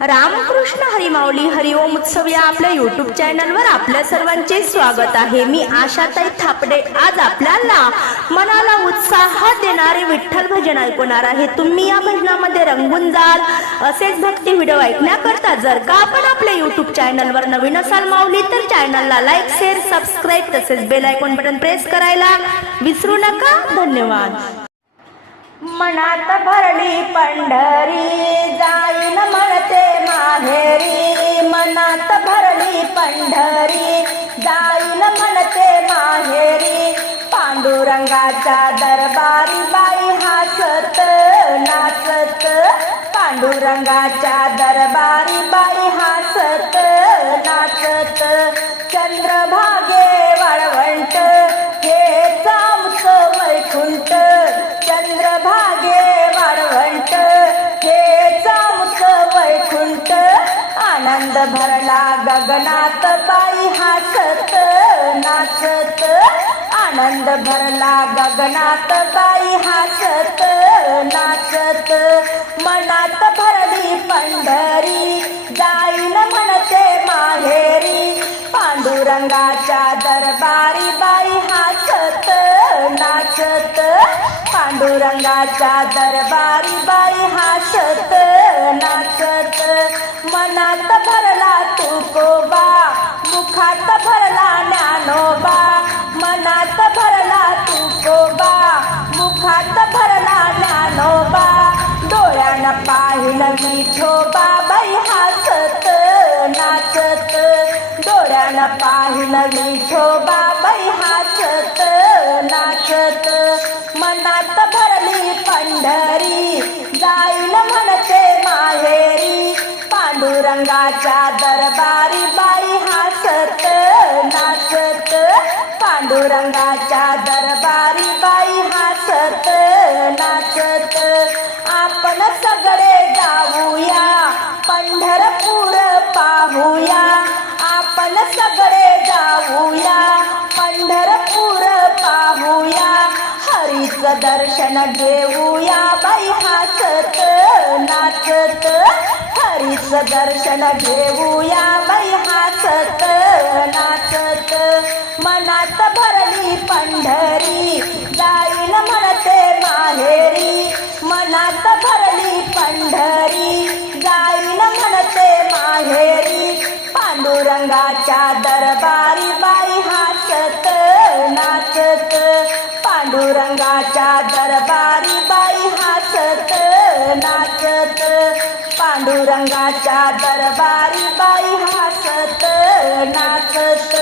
रामकृष्ण हरिमाऊली हरिओम उत्सव या आपल्या युट्यूब चॅनलवर आपल्या सर्वांचे स्वागत आहे. मी आशाताई थापडे. आज आपल्याला मनाला उत्साह देणारे विठ्ठल भजन ऐकवणार आहे. तुम्ही या भजनामध्ये रंगून जाल. असेच भक्ती व्हिडिओ ऐकण्याकरता जर का आपण आपल्या युट्यूब चॅनलवर नवीन असाल माऊली तर चॅनलला लाईक शेअर सबस्क्राईब तसेच बेल आयकॉन बटन प्रेस करायला विसरू नका. धन्यवाद. मनात भरली पंढरी. पांडुरंगाच्या दरबारी बाई हसत नाचत. पांडुरंगाच्या दरबारी बाई हसत नाचत. चंद्रभागे वाळवंट हे आमचं वैकुंठ. चंद्रभागे वाळवंट हे आमचं वैकुंठ. आनंद भरला गगनात बाई हसत नाचत. आनंद भरला गगनात बाई हसत नाचत. मनात भरली पंढरी जाईन म्हणते माहेरी. पांडुरंगाच्या दरबारी बाई हसत नाचत. पांडुरंगाच्या दरबारी बाई हसत नाचत. मनात भरला तुकोबा विठोबा बाई हसत नाचत. डोळ्यानं पाहिलं विठोबा बाई हसत नाचत. मनात भरली पंढरी जाईल म्हणते माहेरी. पांडुरंगाच्या दरबारी बाई हसत नाचत. पांडुरंगाच्या दरबारी बाई जाऊया पंढरपूर पाहूया. हरीच दर्शन घेऊया. बाई हसत नाचत. हरीच दर्शन घेऊया. बाई हसत नाचत. मनात भरली पंढरी. जाईल म्हणते माहेरी. मनात भरली पंढरी. पांडुरंगाच्या दरबारी बाई हसत नाचत. पांडुरंगाच्या दरबारी बाई हसत नाचत. पांडुरंगाच्या दरबारी बाई हसत नाचत.